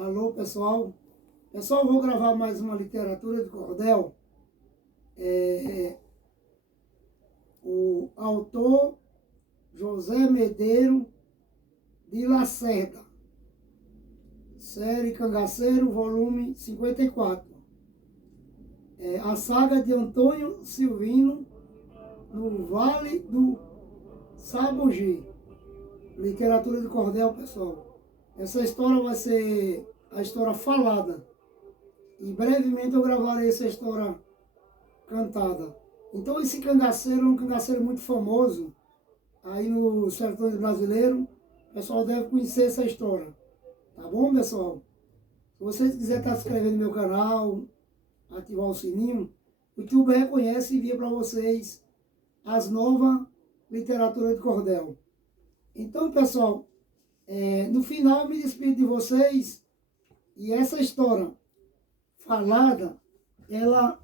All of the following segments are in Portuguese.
Alô, pessoal. Pessoal, vou gravar mais uma literatura de cordel. O autor José Medeiro de Lacerda. Série Cangaceiro, volume 54. A saga de Antônio Silvino no Vale do Sabugi. Literatura de cordel, pessoal. Essa história vai ser a história falada. E brevemente eu gravarei essa história cantada. Então esse cangaceiro é um cangaceiro muito famoso aí no sertão brasileiro. O pessoal deve conhecer essa história. Tá bom, pessoal? Se vocês quiserem estar se inscrevendo no meu canal, ativar o sininho, o YouTube reconhece e envia para vocês as novas literaturas de cordel. Então, pessoal, no final eu me despido de vocês e essa história falada, ela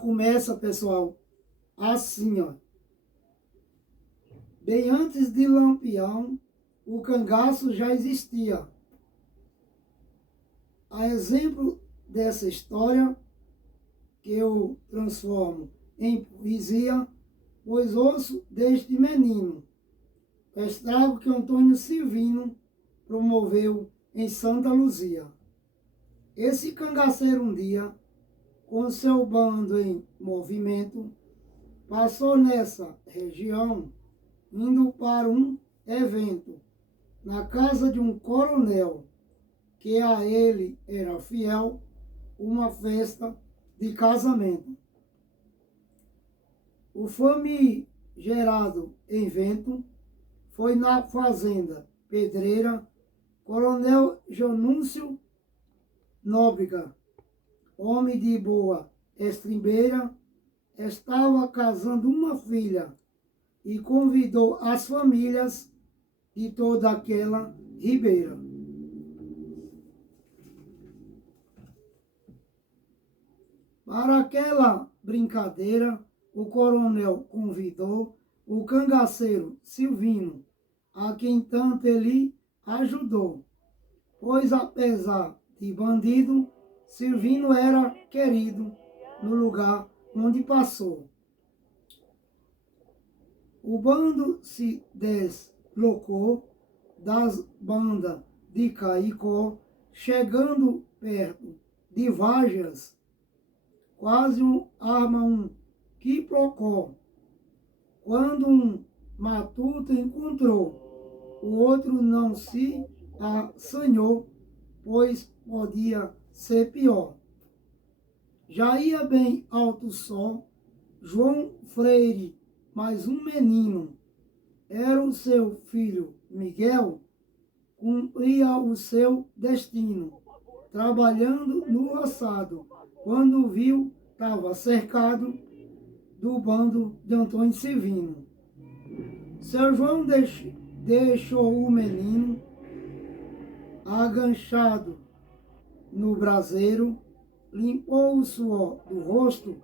começa, pessoal, assim, ó. Bem antes de Lampião, o cangaço já existia. A exemplo dessa história, que eu transformo em poesia, pois ouço deste menino, o estrago que Antônio Silvino promoveu em Santa Luzia. Esse cangaceiro um dia, com seu bando em movimento, passou nessa região, indo para um evento, na casa de um coronel, que a ele era fiel, uma festa de casamento. O famigerado evento foi na fazenda pedreira, Coronel Jonúncio Nóbrega, homem de boa estribeira, estava casando uma filha e convidou as famílias de toda aquela ribeira. Para aquela brincadeira, o coronel convidou o cangaceiro Silvino, a quem tanto ele ajudou, pois apesar de bandido, Silvino era querido no lugar onde passou. O bando se deslocou das bandas de Caicó, chegando perto de Varjas, quase arma um quiprocó. Quando um matuto encontrou, o outro não se assanhou, pois podia ser pior. Já ia bem alto o sol, João Freire, mais um menino, era o seu filho Miguel, cumpria o seu destino, trabalhando no roçado, quando viu, estava cercado do bando de Antônio Silvino. Seu João deixou o menino aganchado no braseiro, limpou o suor do rosto,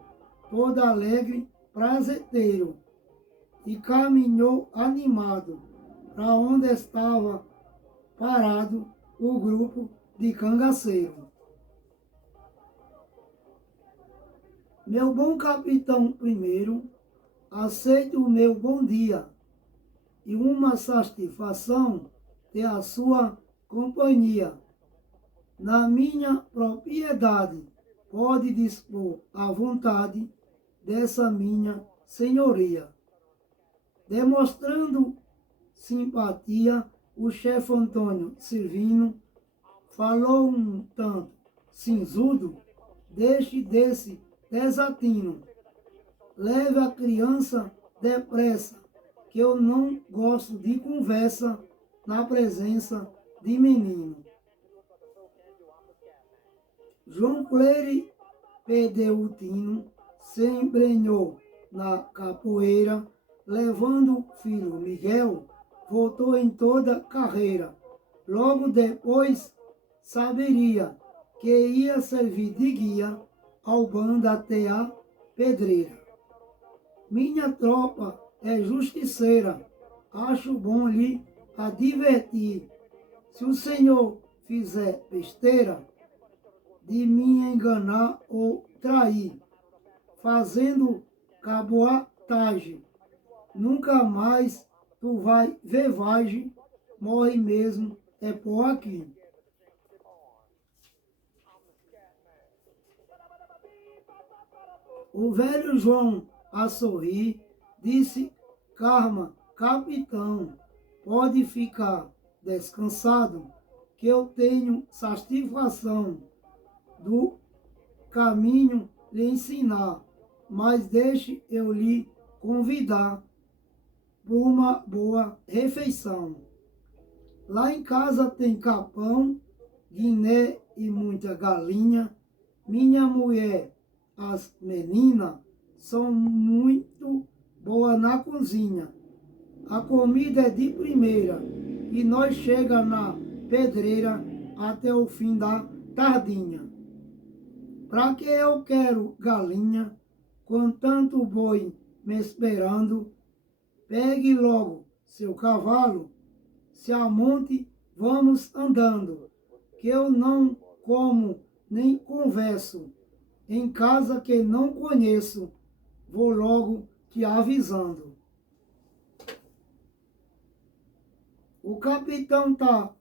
todo alegre, prazeteiro, e caminhou animado para onde estava parado o grupo de cangaceiro. Meu bom capitão primeiro, aceite o meu bom dia e uma satisfação ter a sua companhia. Na minha propriedade, pode dispor à vontade dessa minha senhoria. Demonstrando simpatia, o chefe Antônio Silvino falou um tanto cinzudo, deixe desse desatino. Leve a criança depressa, que eu não gosto de conversa na presença de menino. João Freire perdeu o tino, se embrenhou na capoeira, levando o filho Miguel, voltou em toda carreira. Logo depois saberia que ia servir de guia ao bando até a pedreira. Minha tropa é justiceira, acho bom lhe advertir. Se o senhor fizer besteira, de me enganar ou trair, fazendo caboatagem, nunca mais tu vai ver vagem, morre mesmo, é por aqui. O velho João, a sorrir, disse: Calma, capitão, pode ficar descansado, que eu tenho satisfação do caminho lhe ensinar, mas deixe eu lhe convidar para uma boa refeição. Lá em casa tem capão, guiné e muita galinha. Minha mulher, as meninas, são muito boas na cozinha. A comida é de primeira e nós chega na pedreira até o fim da tardinha. Pra que eu quero galinha, com tanto boi me esperando? Pegue logo seu cavalo, se amonte, vamos andando, que eu não como nem converso, em casa que não conheço, vou logo te avisando. O capitão tá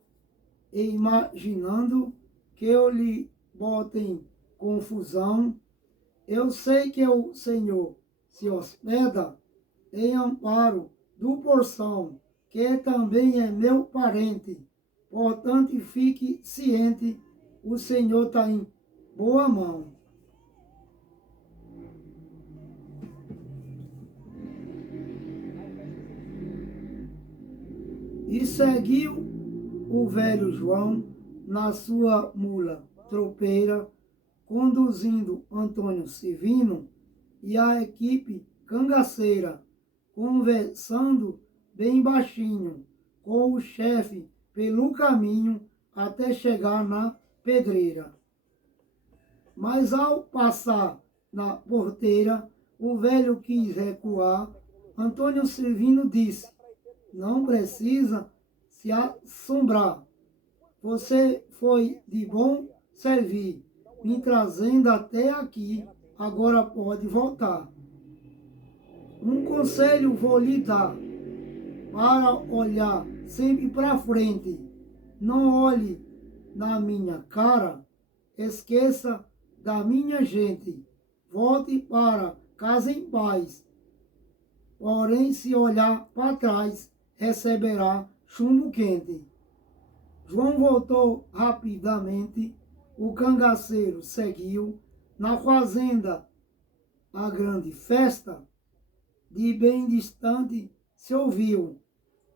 imaginando que eu lhe boto em confusão. Eu sei que o Senhor se hospeda em amparo do porção, que também é meu parente. Portanto, fique ciente, o Senhor está em boa mão. E seguiu o velho João na sua mula tropeira, conduzindo Antônio Silvino e a equipe cangaceira, conversando bem baixinho com o chefe pelo caminho até chegar na pedreira. Mas ao passar na porteira, o velho quis recuar. Antônio Silvino disse: Não precisa se assombrar. Você foi de bom servir, me trazendo até aqui, agora pode voltar. Um conselho vou lhe dar, para olhar sempre para frente. Não olhe na minha cara, esqueça da minha gente. Volte para casa em paz. Porém, se olhar para trás, receberá chumbo quente. João voltou rapidamente, o cangaceiro seguiu. Na fazenda, a grande festa, de bem distante, se ouviu,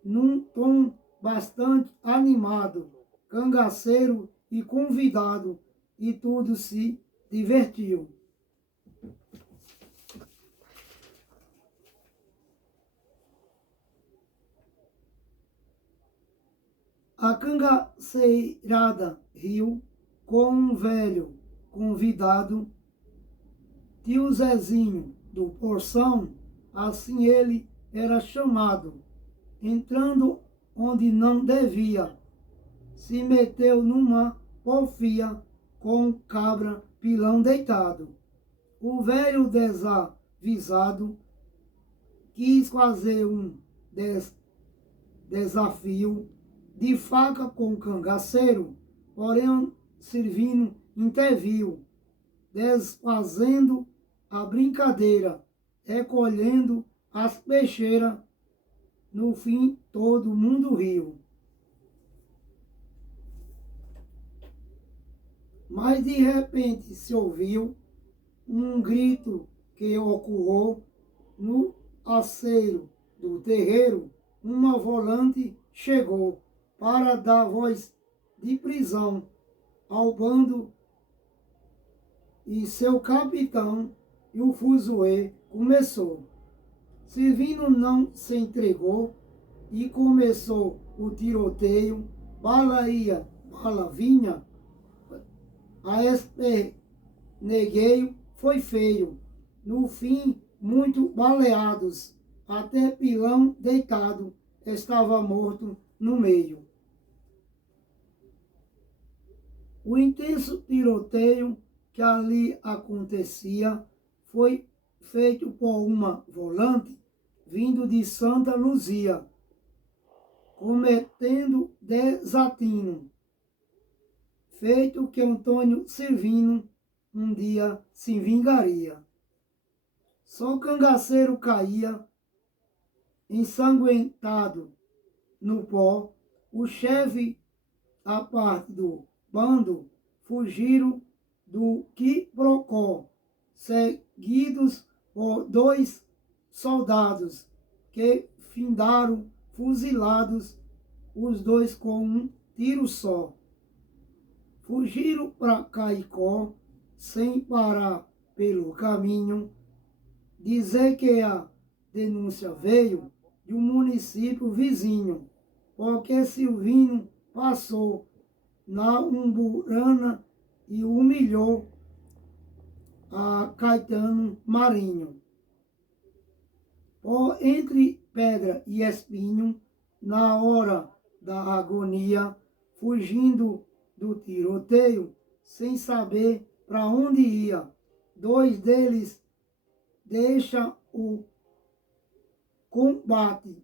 num tom bastante animado, cangaceiro e convidado, e tudo se divertiu. A cangaceirada riu com um velho convidado, tio Zezinho do Porção, assim ele era chamado, entrando onde não devia, se meteu numa porfia com cabra pilão deitado. O velho desavisado quis fazer um desafio de faca com cangaceiro, porém Silvino interviu, desfazendo a brincadeira, recolhendo as peixeiras. No fim, todo mundo riu. Mas de repente se ouviu um grito que ocorreu no aceiro do terreiro. Uma volante chegou para dar voz de prisão ao bando e seu capitão, e o fuzuê começou. Silvino não se entregou e começou o tiroteio. Bala ia, bala vinha. A espernegueio foi feio. No fim, muito baleados. Até pilão deitado estava morto no meio. O intenso tiroteio que ali acontecia foi feito por uma volante vindo de Santa Luzia, cometendo desatino, feito que Antônio Silvino um dia se vingaria. Só cangaceiro caía, ensanguentado no pó, o chefe, a parte do bando, fugiram do quiprocó, seguidos por 2 soldados que findaram fuzilados, os 2 com um tiro só. Fugiram para Caicó, sem parar pelo caminho. Dizer que a denúncia veio de um município vizinho, porque Silvino passou na Umburana e humilhou a Caetano Marinho. Por entre pedra e espinho, na hora da agonia, fugindo do tiroteio, sem saber para onde ia, 2 deles deixam o combate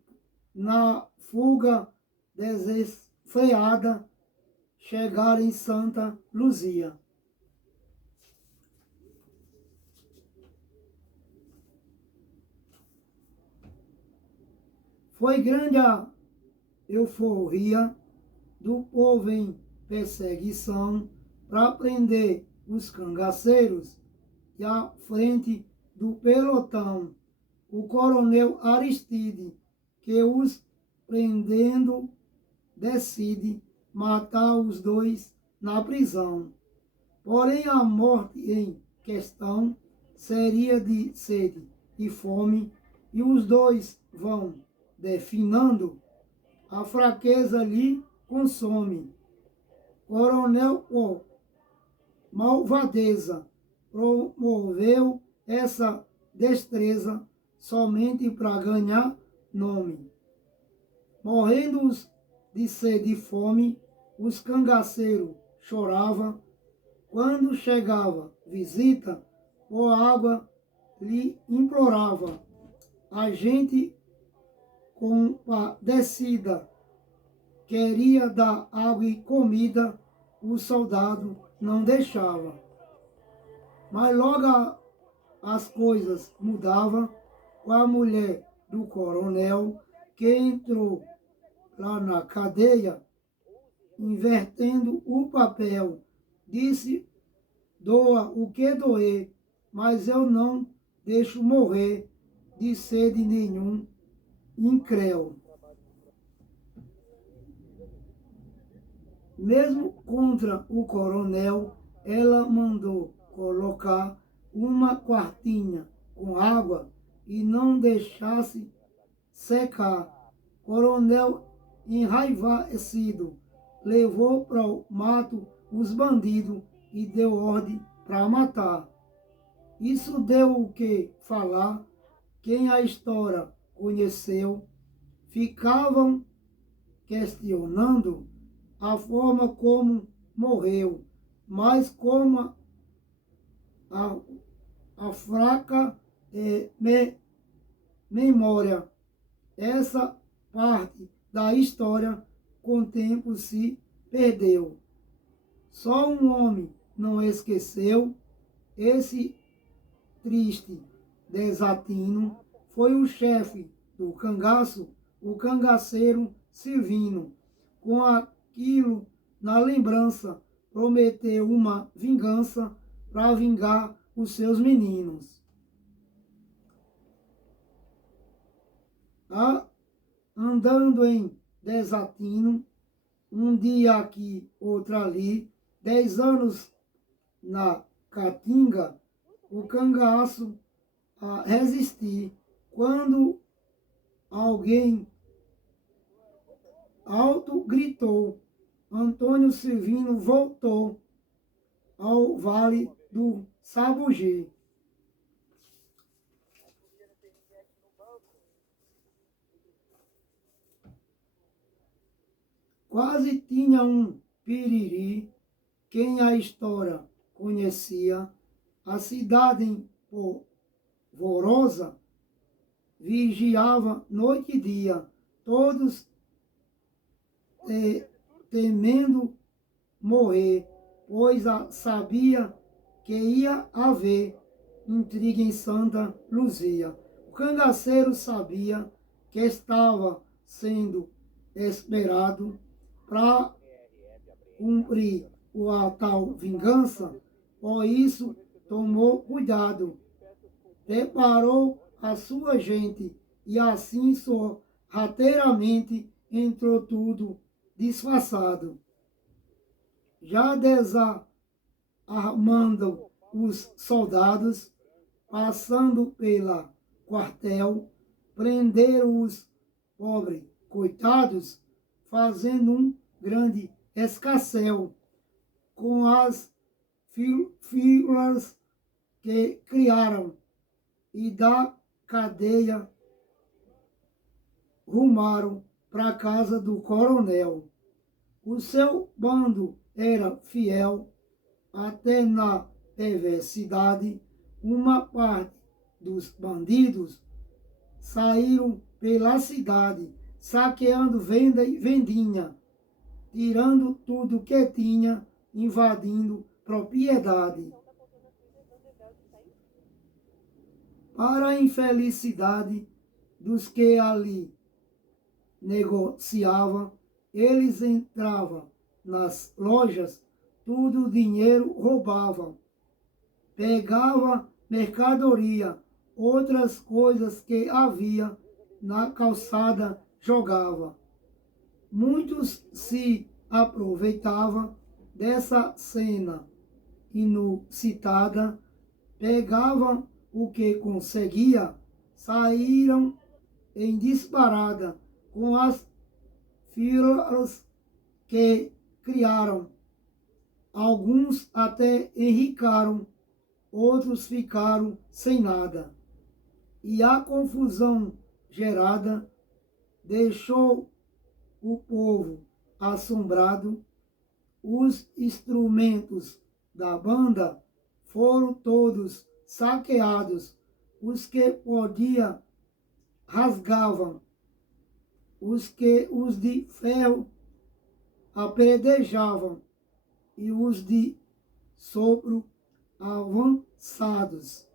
na fuga desenfreada, chegaram em Santa Luzia. Foi grande a euforia do povo em perseguição para prender os cangaceiros, e à frente do pelotão o coronel Aristide, que os prendendo decide matar os 2 na prisão. Porém, a morte em questão seria de sede e fome, e os 2 vão definhando, a fraqueza lhe consome. Coronel, por malvadeza, promoveu essa destreza somente para ganhar nome. Morrendo de sede e fome, os cangaceiros choravam. Quando chegava visita, por água lhe implorava. A gente compadecida queria dar água e comida, o soldado não deixava. Mas logo as coisas mudavam com a mulher do coronel, que entrou lá na cadeia, invertendo o papel. Disse: doa o que doer, mas eu não deixo morrer de sede nenhum incréu. Mesmo contra o coronel, ela mandou colocar uma quartinha com água e não deixasse secar. Coronel, enraivecido, levou para o mato os bandidos e deu ordem para matar. Isso deu o que falar. Quem a história conheceu ficavam questionando a forma como morreu, mas como a fraca memória, essa parte da história com o tempo se perdeu. Só um homem não esqueceu esse triste desatino, foi o chefe do cangaço, o cangaceiro Silvino. Com aquilo na lembrança, prometeu uma vingança para vingar os seus meninos. Andando em desatino, um dia aqui, outro ali, 10 anos na Caatinga, o cangaço a resistir, quando alguém alto gritou, Antônio Silvino voltou ao Vale do Sabugi. Quase tinha um piriri quem a história conhecia, a cidade polvorosa vigiava noite e dia, todos temendo morrer, pois sabia que ia haver intriga em Santa Luzia. O cangaceiro sabia que estava sendo esperado para cumprir a tal vingança, por isso tomou cuidado, preparou a sua gente e assim sorrateiramente entrou tudo disfarçado. Já desarmando os soldados, passando pela quartel, prenderam os pobres coitados, fazendo um grande escarcéu com as filas que criaram, e da cadeia rumaram para a casa do coronel. O seu bando era fiel até na perversidade. Uma parte dos bandidos saíram pela cidade, saqueando venda e vendinha, tirando tudo que tinha, invadindo propriedade. Para a infelicidade dos que ali negociavam, eles entravam nas lojas, tudo o dinheiro roubavam, pegavam mercadoria, outras coisas que havia na calçada jogava. Muitos se aproveitavam dessa cena inusitada, pegavam o que conseguia, saíram em disparada com as filas que criaram. Alguns até enricaram, outros ficaram sem nada. E a confusão gerada deixou o povo assombrado. Os instrumentos da banda foram todos saqueados, os que podia rasgavam, os de ferro apedrejavam e os de sopro avançados.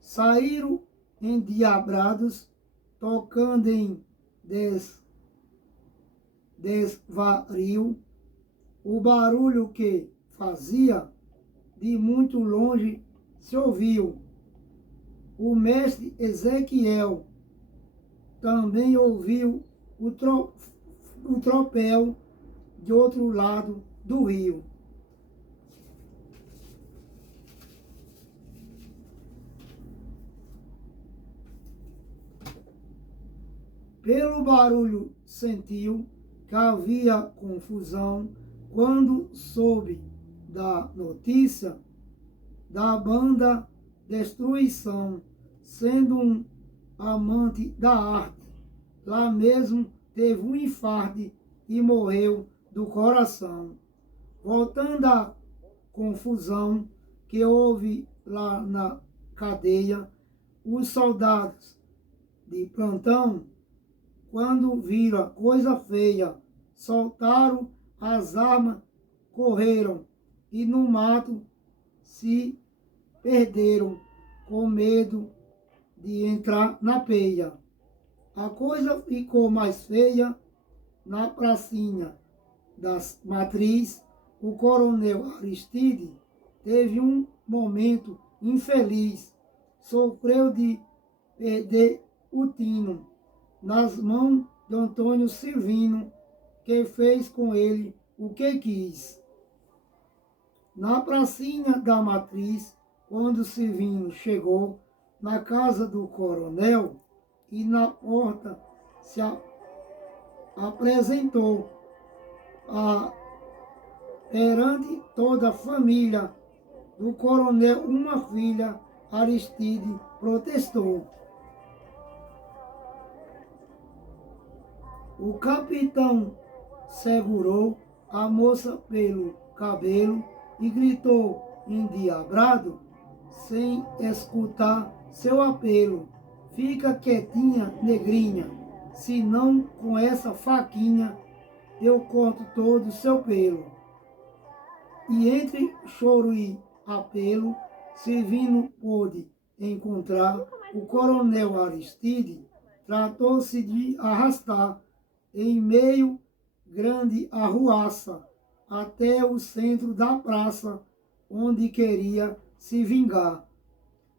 Saíram endiabrados, tocando em desvario. O barulho que fazia de muito longe se ouviu. O mestre Ezequiel também ouviu o tropel de outro lado do rio. Pelo barulho sentiu que havia confusão quando soube da notícia da banda Destruição, sendo um amante da arte. Lá mesmo teve um infarto e morreu do coração. Voltando à confusão que houve lá na cadeia, os soldados de plantão, quando viram a coisa feia, soltaram as armas, correram e no mato se perderam com medo de entrar na peia. A coisa ficou mais feia na pracinha das Matriz. O coronel Aristide teve um momento infeliz. Sofreu de perder o tino nas mãos de Antônio Silvino, que fez com ele o que quis. Na pracinha da Matriz, quando Silvino chegou na casa do coronel e na porta se apresentou perante toda a família do coronel, uma filha, Aristide, protestou. O capitão segurou a moça pelo cabelo e gritou endiabrado, sem escutar seu apelo: fica quietinha, negrinha, senão com essa faquinha eu corto todo o seu pelo. E entre choro e apelo, Silvino pôde encontrar o coronel Aristide, tratou-se de arrastar em meio grande arruaça até o centro da praça, onde queria se vingar,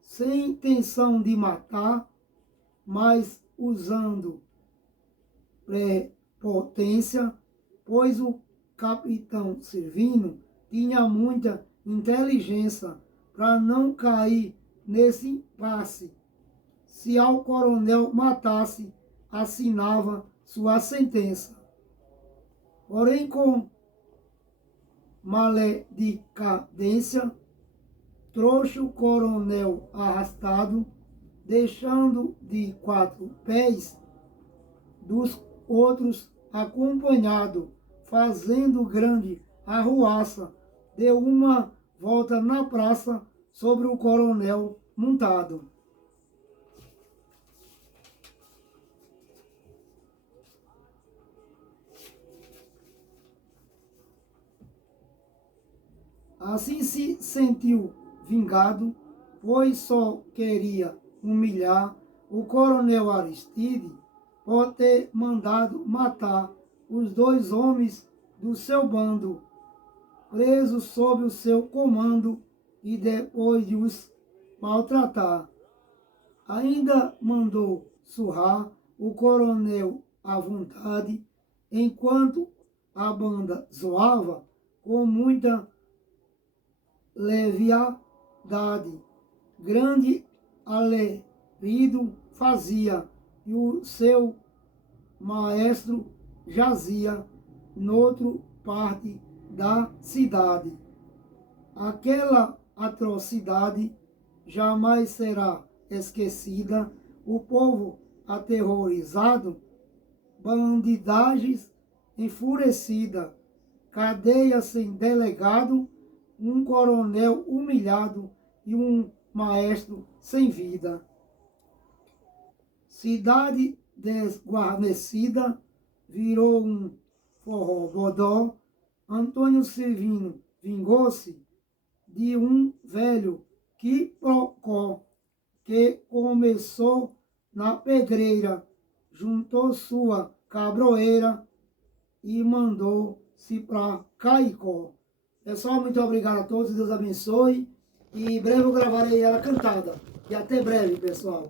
sem intenção de matar, mas usando prepotência, pois o capitão Silvino tinha muita inteligência para não cair nesse impasse. Se ao coronel matasse, assinava sua sentença. Porém, com maledicência, trouxe o coronel arrastado, deixando de 4 pés dos outros acompanhado, fazendo grande arruaça, deu uma volta na praça sobre o coronel montado. Assim se sentiu vingado, pois só queria humilhar o coronel Aristide por ter mandado matar os 2 homens do seu bando, presos sob o seu comando, e depois de os maltratar, ainda mandou surrar o coronel à vontade, enquanto a banda zoava com muita leviandade. Grande alarido fazia, e o seu maestro jazia noutra parte da cidade. Aquela atrocidade jamais será esquecida. O povo aterrorizado, bandidagens enfurecida, cadeia sem delegado, um coronel humilhado e um maestro sem vida. Cidade desguarnecida virou um forrobodó. Antônio Silvino vingou-se de um velho quiprocó que começou na pedreira, juntou sua cabroeira e mandou-se para Caicó. Pessoal, muito obrigado a todos, Deus abençoe. E em breve eu gravarei ela cantada. E até breve, pessoal.